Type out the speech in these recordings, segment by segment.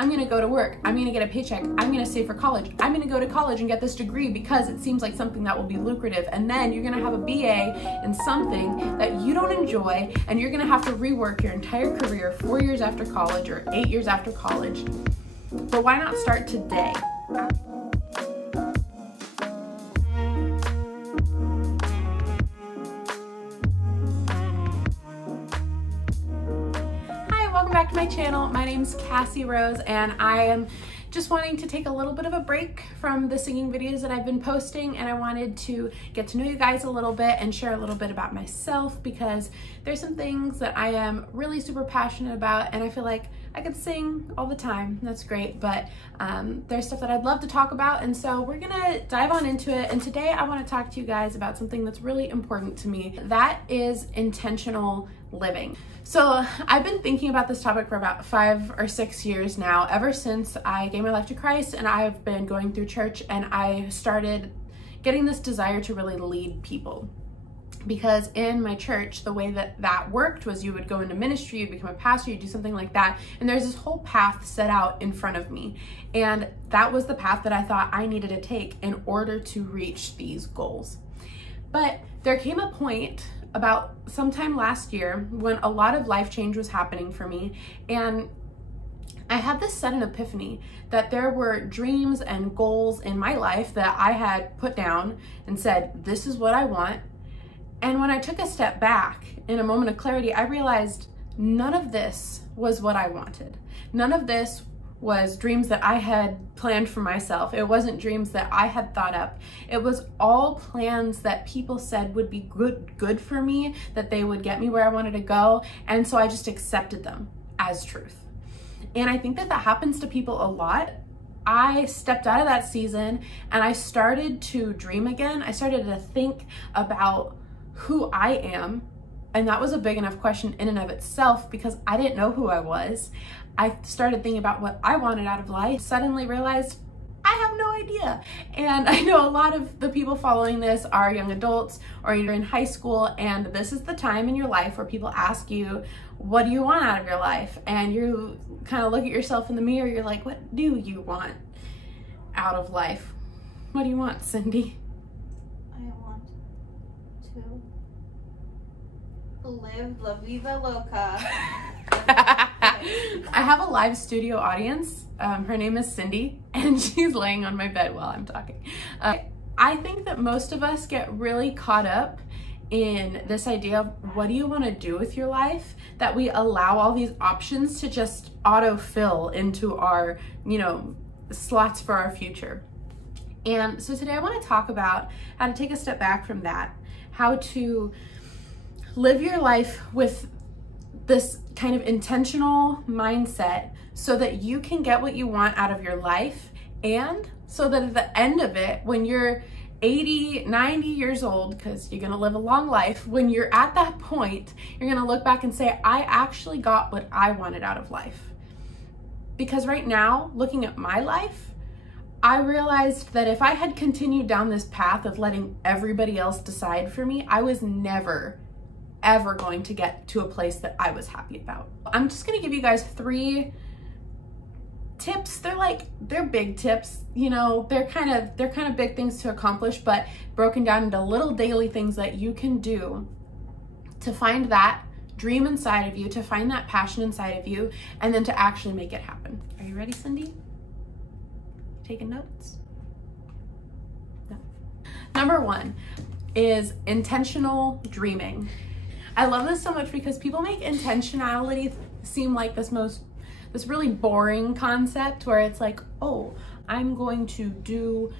I'm gonna go to work, I'm gonna get a paycheck, I'm gonna save for college, I'm gonna go to college and get this degree because it seems like something that will be lucrative. And then you're gonna have a BA in something that you don't enjoy, and you're gonna have to rework your entire career 4 years after college or 8 years after college. But why not start today? Welcome back to my channel. My name's Cassie Rose, and I am just wanting to take a little bit of a break from the singing videos that I've been posting, and I wanted to get to know you guys a little bit and share a little bit about myself, because there's some things that I am really super passionate about, and I feel like I could sing all the time. That's great, but there's stuff that I'd love to talk about, and so we're gonna dive on into it. And today I want to talk to you guys about something that's really important to me. That is intentional living. So I've been thinking about this topic for about 5 or 6 years now, ever since I gave my life to Christ, and I've been going through church, and I started getting this desire to really lead people. Because in my church, the way that worked was you would go into ministry, you'd become a pastor, you'd do something like that, and there's this whole path set out in front of me. And that was the path that I thought I needed to take in order to reach these goals. But there came a point about sometime last year when a lot of life change was happening for me, and I had this sudden epiphany that there were dreams and goals in my life that I had put down and said, this is what I want. And when I took a step back in a moment of clarity, I realized none of this was what I wanted. None of this was dreams that I had planned for myself. It wasn't dreams that I had thought up. It was all plans that people said would be good for me, that they would get me where I wanted to go. And so I just accepted them as truth. And I think that happens to people a lot. I stepped out of that season and I started to dream again. I started to think about who I am. And that was a big enough question in and of itself, because I didn't know who I was. I started thinking about what I wanted out of life, suddenly realized I have no idea. And I know a lot of the people following this are young adults, or you're in high school, and this is the time in your life where people ask you, what do you want out of your life? And you kind of look at yourself in the mirror, you're like, what do you want out of life? What do you want, Cindy? I want to live La Viva Loca. I have a live studio audience. Her name is Cindy, and she's laying on my bed while I'm talking. I think that most of us get really caught up in this idea of what do you want to do with your life, that we allow all these options to just auto-fill into our, slots for our future. And so today I want to talk about how to take a step back from that, how to live your life with this kind of intentional mindset so that you can get what you want out of your life, and so that at the end of it, when you're 80, 90 years old, because you're going to live a long life, when you're at that point, you're going to look back and say, I actually got what I wanted out of life. Because right now, looking at my life, I realized that if I had continued down this path of letting everybody else decide for me, I was never ever going to get to a place that I was happy about. I'm just gonna give you guys 3 tips. They're big tips, they're kind of big things to accomplish, but broken down into little daily things that you can do to find that dream inside of you, to find that passion inside of you, and then to actually make it happen. Are you ready, Cindy? Taking notes? No. Number 1 is intentional dreaming. I love this so much because people make intentionality seem like this really boring concept, where it's like, oh, I'm going to do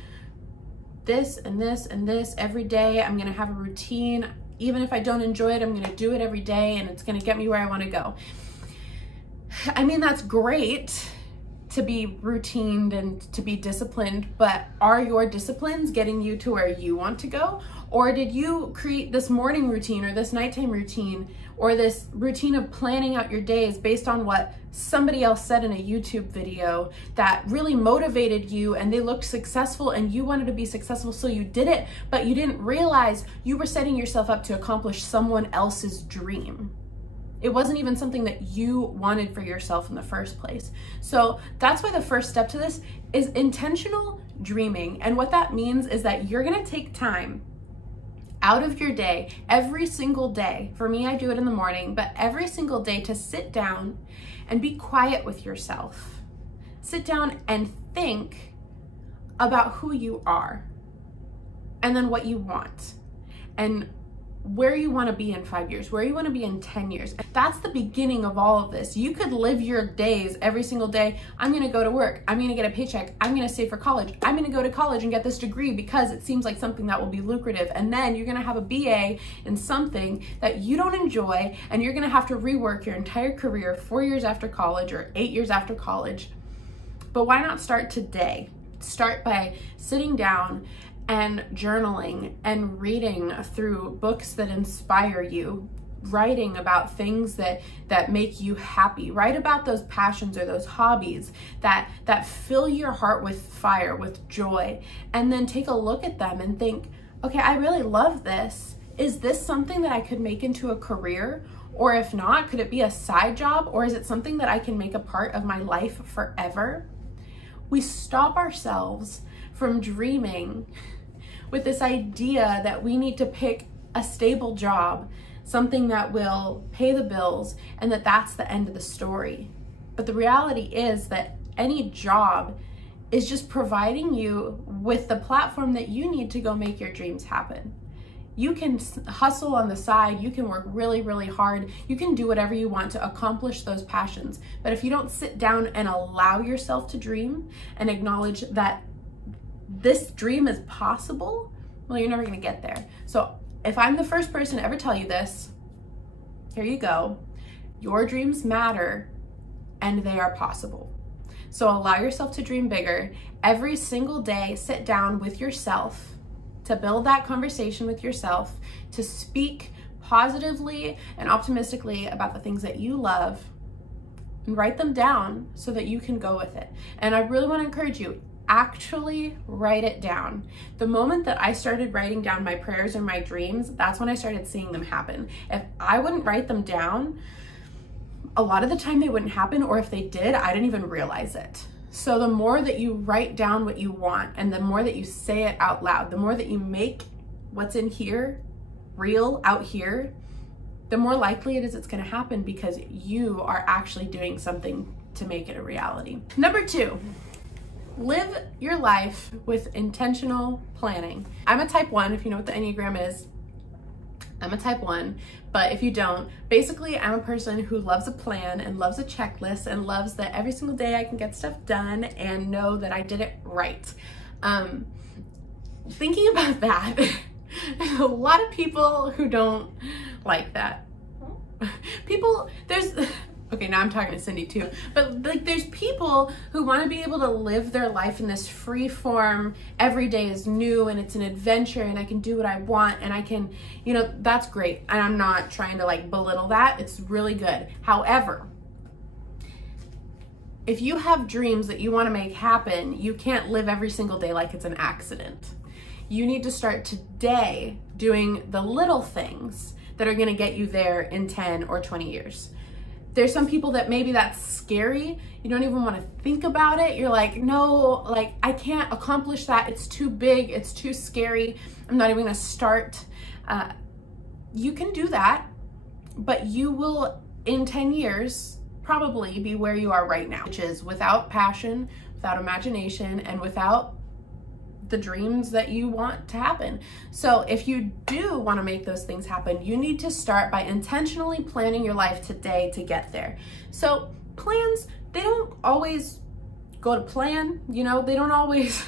this and this and this every day. I'm going to have a routine. Even if I don't enjoy it, I'm going to do it every day, and it's going to get me where I want to go. I mean, that's great to be routined and to be disciplined, but are your disciplines getting you to where you want to go? Or did you create this morning routine or this nighttime routine or this routine of planning out your days based on what somebody else said in a YouTube video that really motivated you, and they looked successful and you wanted to be successful, so you did it, but you didn't realize you were setting yourself up to accomplish someone else's dream? It wasn't even something that you wanted for yourself in the first place. So that's why the first step to this is intentional dreaming. And what that means is that you're gonna take time out of your day, every single day. For me, I do it in the morning, but every single day to sit down and be quiet with yourself. Sit down and think about who you are, and then what you want, and where you want to be in 5 years, where you want to be in 10 years. That's the beginning of all of this. You could live your days every single day. I'm going to go to work. I'm going to get a paycheck. I'm going to save for college. I'm going to go to college and get this degree because it seems like something that will be lucrative. And then you're going to have a BA in something that you don't enjoy, and you're going to have to rework your entire career 4 years after college or 8 years after college. But why not start today? Start by sitting down and journaling and reading through books that inspire you, writing about things that make you happy. Write about those passions or those hobbies that fill your heart with fire, with joy, and then take a look at them and think, okay, I really love this. Is this something that I could make into a career? Or if not, could it be a side job? Or is it something that I can make a part of my life forever? We stop ourselves from dreaming with this idea that we need to pick a stable job, something that will pay the bills, and that's the end of the story. But the reality is that any job is just providing you with the platform that you need to go make your dreams happen. You can hustle on the side, you can work really, really hard, you can do whatever you want to accomplish those passions. But if you don't sit down and allow yourself to dream and acknowledge that this dream is possible, well, you're never gonna get there. So if I'm the first person to ever tell you this, here you go. Your dreams matter and they are possible. So allow yourself to dream bigger. Every single day, sit down with yourself to build that conversation with yourself, to speak positively and optimistically about the things that you love, and write them down so that you can go with it. And I really want to encourage you, actually write it down. The moment that I started writing down my prayers and my dreams, that's when I started seeing them happen. If I wouldn't write them down, a lot of the time they wouldn't happen, or if they did, I didn't even realize it. So the more that you write down what you want, and the more that you say it out loud, the more that you make what's in here real out here, the more likely it is it's going to happen, because you are actually doing something to make it a reality. Number 2, live your life with intentional planning. I'm a type 1, if you know what the Enneagram is. I'm a type 1, but if you don't, basically I'm a person who loves a plan and loves a checklist and loves that every single day I can get stuff done and know that I did it right. Thinking about that, there's a lot of people who don't like that. Okay, now I'm talking to Cindy too, but like there's people who want to be able to live their life in this free form, every day is new and it's an adventure and I can do what I want and I can, that's great. And I'm not trying to like belittle that. It's really good. However, if you have dreams that you want to make happen, you can't live every single day like it's an accident. You need to start today doing the little things that are going to get you there in 10 or 20 years. There's some people that maybe that's scary. You don't even want to think about it. You're like, no, like I can't accomplish that. It's too big. It's too scary. I'm not even going to start. You can do that, but you will in 10 years probably be where you are right now, which is without passion, without imagination, and without the dreams that you want to happen. So if you do want to make those things happen, you need to start by intentionally planning your life today to get there. So plans, they don't always go to plan, they don't always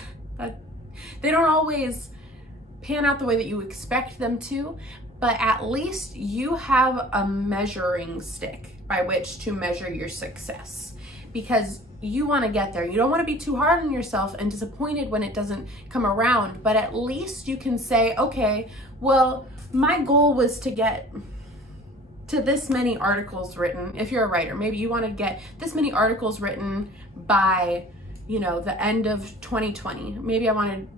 pan out the way that you expect them to, but at least you have a measuring stick by which to measure your success, because you want to get there. You don't want to be too hard on yourself and disappointed when it doesn't come around, but at least you can say, okay, well, my goal was to get to this many articles written. If you're a writer, maybe you want to get this many articles written by, the end of 2020. Maybe I wanted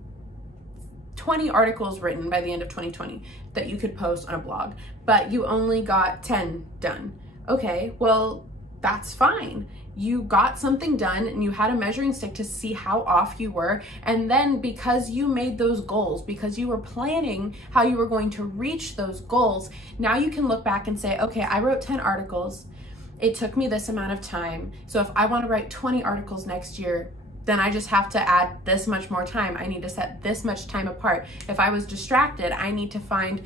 20 articles written by the end of 2020 that you could post on a blog, but you only got 10 done. Okay, well, that's fine. You got something done and you had a measuring stick to see how off you were. And then because you made those goals, because you were planning how you were going to reach those goals, now you can look back and say, okay, I wrote 10 articles. It took me this amount of time. So if I want to write 20 articles next year, then I just have to add this much more time. I need to set this much time apart. If I was distracted, I need to find,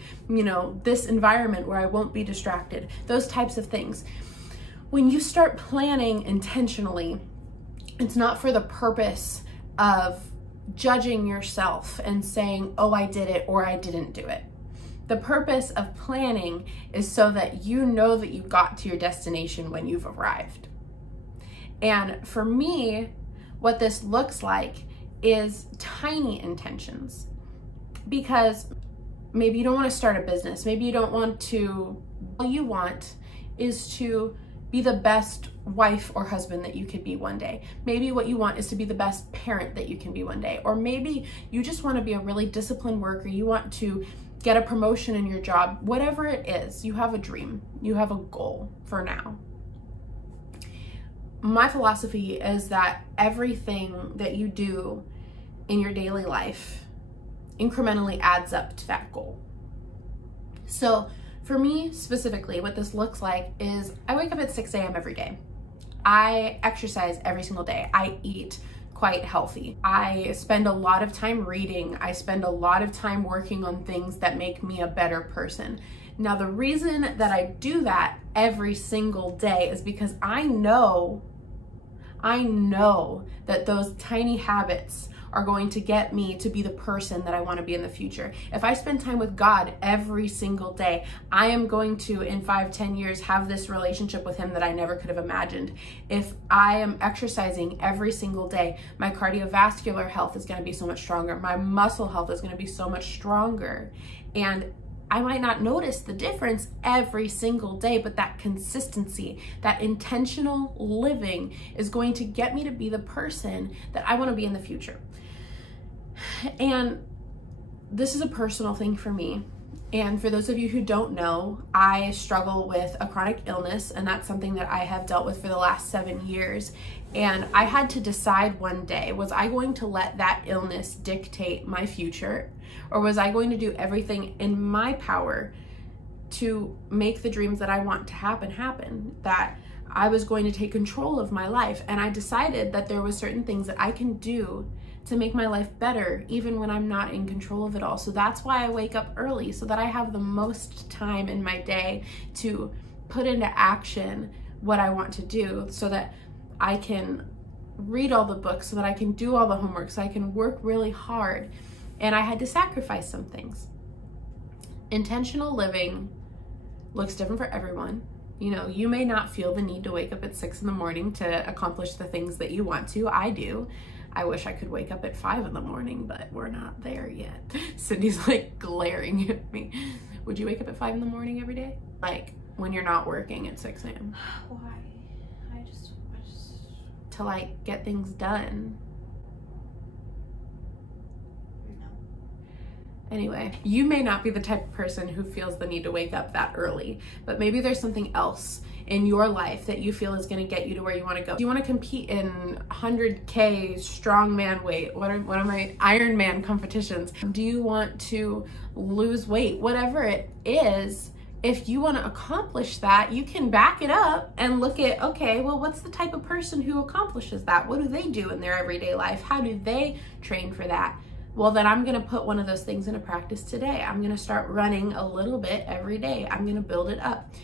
this environment where I won't be distracted. Those types of things. When you start planning intentionally, it's not for the purpose of judging yourself and saying, oh, I did it or I didn't do it. The purpose of planning is so that you know that you got to your destination when you've arrived. And for me, what this looks like is tiny intentions, because maybe you don't want to start a business. Maybe you don't want to, all you want is to be the best wife or husband that you could be one day. Maybe what you want is to be the best parent that you can be one day. Or maybe you just want to be a really disciplined worker. You want to get a promotion in your job. Whatever it is, you have a dream. You have a goal for now. My philosophy is that everything that you do in your daily life incrementally adds up to that goal. So for me specifically, what this looks like is I wake up at 6 a.m. every day. I exercise every single day. I eat quite healthy. I spend a lot of time reading. I spend a lot of time working on things that make me a better person. Now, the reason that I do that every single day is because I know that those tiny habits are going to get me to be the person that I want to be in the future. If I spend time with God every single day, I am going to, in 5-10 years, have this relationship with Him that I never could have imagined. If I am exercising every single day, my cardiovascular health is going to be so much stronger. My muscle health is going to be so much stronger. And I might not notice the difference every single day, but that consistency, that intentional living is going to get me to be the person that I want to be in the future. And this is a personal thing for me. And for those of you who don't know, I struggle with a chronic illness, and that's something that I have dealt with for the last 7 years. And I had to decide one day, was I going to let that illness dictate my future, or was I going to do everything in my power to make the dreams that I want to happen, that I was going to take control of my life? And I decided that there was certain things that I can do to make my life better, even when I'm not in control of it all. So that's why I wake up early, so that I have the most time in my day to put into action what I want to do, so that I can read all the books, so that I can do all the homework, so I can work really hard. And I had to sacrifice some things. Intentional living looks different for everyone. You may not feel the need to wake up at 6 in the morning to accomplish the things that you want to. I do. I wish I could wake up at 5 in the morning, but we're not there yet. Cindy's like glaring at me. Would you wake up at 5 in the morning every day? Like when you're not working at 6 a.m.? Why? I just... To like get things done. No. Anyway, you may not be the type of person who feels the need to wake up that early, but maybe there's something else in your life that you feel is going to get you to where you want to go. Do you want to compete in 100K strongman weight? What are my Ironman competitions? Do you want to lose weight? Whatever it is, if you want to accomplish that, you can back it up and look at, okay, well, what's the type of person who accomplishes that? What do they do in their everyday life? How do they train for that? Well, then I'm going to put one of those things into practice today. I'm going to start running a little bit every day. I'm going to build it up.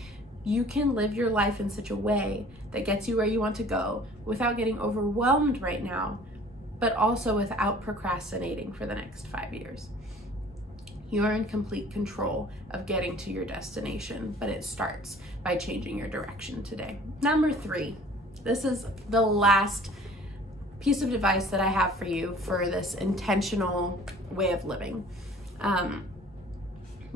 You can live your life in such a way that gets you where you want to go without getting overwhelmed right now, but also without procrastinating for the next 5 years. You are in complete control of getting to your destination, but it starts by changing your direction today. Number 3, this is the last piece of advice that I have for you for this intentional way of living.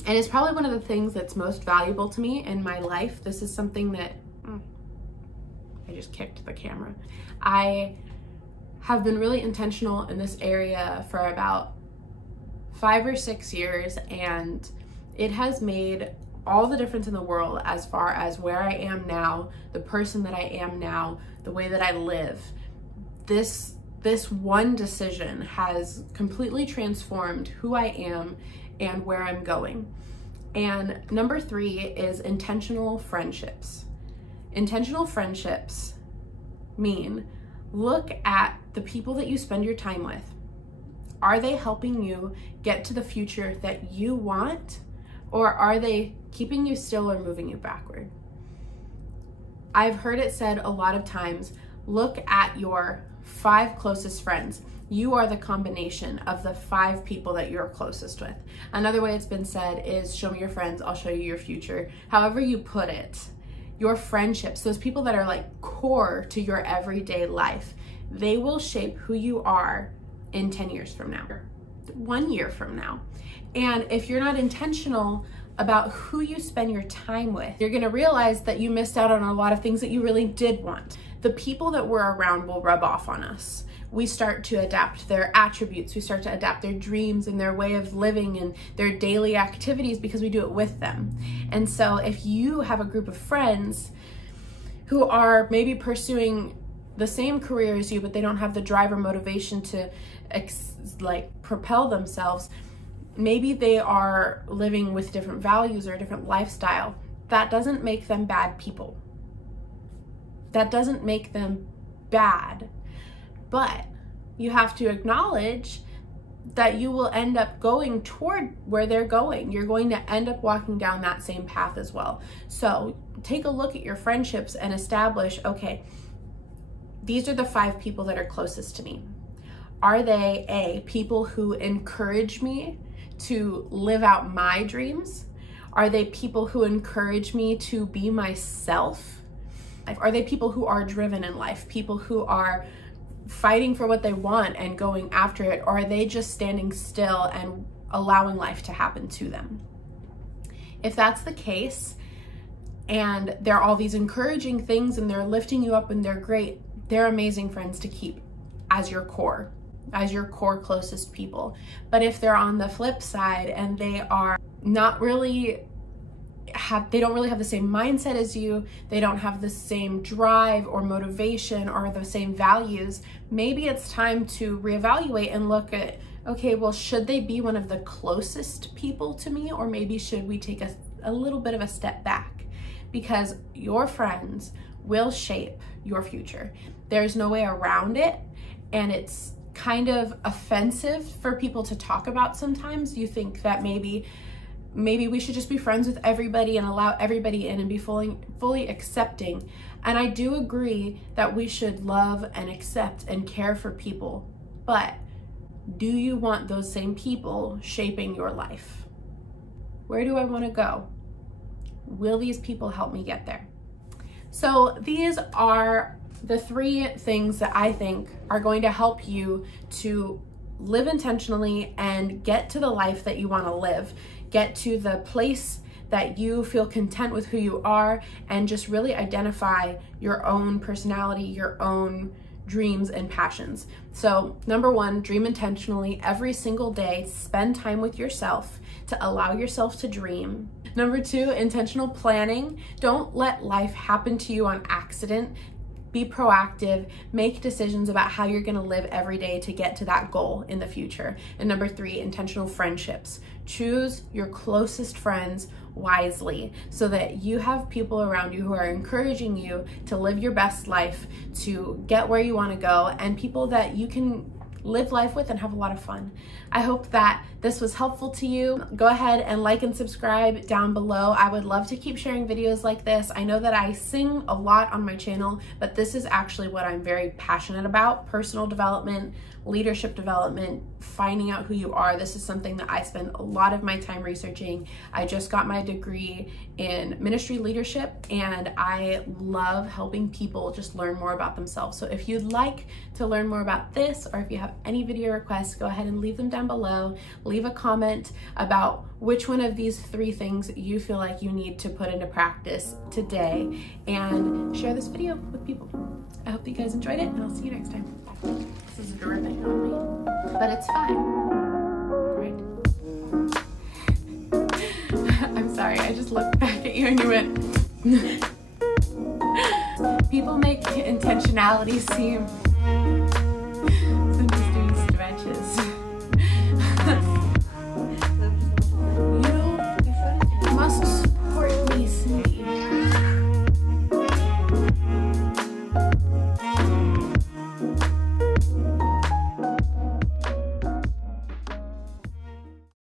And it's probably one of the things that's most valuable to me in my life. This is something that, I just kicked the camera. I have been really intentional in this area for about 5 or 6 years, and it has made all the difference in the world as far as where I am now, the person that I am now, the way that I live. This one decision has completely transformed who I am and where I'm going. And number 3 is intentional friendships. Intentional friendships mean look at the people that you spend your time with. Are they helping you get to the future that you want, or are they keeping you still or moving you backward? I've heard it said a lot of times, look at your 5 closest friends. You are the combination of the 5 people that you're closest with. Another way it's been said is, show me your friends, I'll show you your future. However you put it, your friendships, those people that are like core to your everyday life, they will shape who you are in 10 years from now, 1 year from now. And if you're not intentional about who you spend your time with, you're gonna realize that you missed out on a lot of things that you really did want. The people that we're around will rub off on us. We start to adapt their attributes, we start to adapt their dreams and their way of living and their daily activities because we do it with them. And so if you have a group of friends who are maybe pursuing the same career as you, but they don't have the drive or motivation to propel themselves, maybe they are living with different values or a different lifestyle, that doesn't make them bad people. That doesn't make them bad. But you have to acknowledge that you will end up going toward where they're going. You're going to end up walking down that same path as well. So take a look at your friendships and establish, okay, these are the 5 people that are closest to me. Are they A, people who encourage me to live out my dreams? Are they people who encourage me to be myself? Are they people who are driven in life, people who are fighting for what they want and going after it, or are they just standing still and allowing life to happen to them? If that's the case, and there are all these encouraging things and they're lifting you up and they're great, they're amazing friends to keep as your core closest people. But if they're on the flip side and they are not really they don't really have the same mindset as you, they don't have the same drive or motivation or the same values, maybe it's time to reevaluate and look at, okay, well, should they be one of the closest people to me, or maybe should we take a little bit of a step back? Because your friends will shape your future. There's no way around it, and it's kind of offensive for people to talk about sometimes. You think that maybe we should just be friends with everybody and allow everybody in and be fully accepting. And I do agree that we should love and accept and care for people, but do you want those same people shaping your life? Where do I want to go? Will these people help me get there? So these are the 3 things that I think are going to help you to live intentionally and get to the life that you want to live. Get to the place that you feel content with who you are, and just really identify your own personality, your own dreams and passions. So number 1, dream intentionally every single day. Spend time with yourself to allow yourself to dream. Number 2, intentional planning. Don't let life happen to you on accident. Be proactive, make decisions about how you're gonna live every day to get to that goal in the future. And number 3, intentional friendships. Choose your closest friends wisely so that you have people around you who are encouraging you to live your best life, to get where you wanna go, and people that you can live life with and have a lot of fun. I hope that this was helpful to you. Go ahead and like and subscribe down below. I would love to keep sharing videos like this. I know that I sing a lot on my channel, but this is actually what I'm very passionate about: personal development, leadership development, finding out who you are. This is something that I spend a lot of my time researching. I just got my degree in ministry leadership, and I love helping people just learn more about themselves. So if you'd like to learn more about this, or if you have any video requests, go ahead and leave them down below. Leave a comment about which one of these 3 things you feel like you need to put into practice today, and share this video with people. I hope you guys enjoyed it, and I'll see you next time. Bye. This is dripping on me, but it's fine, right? I'm sorry, I just looked back. and you went. People make intentionality seem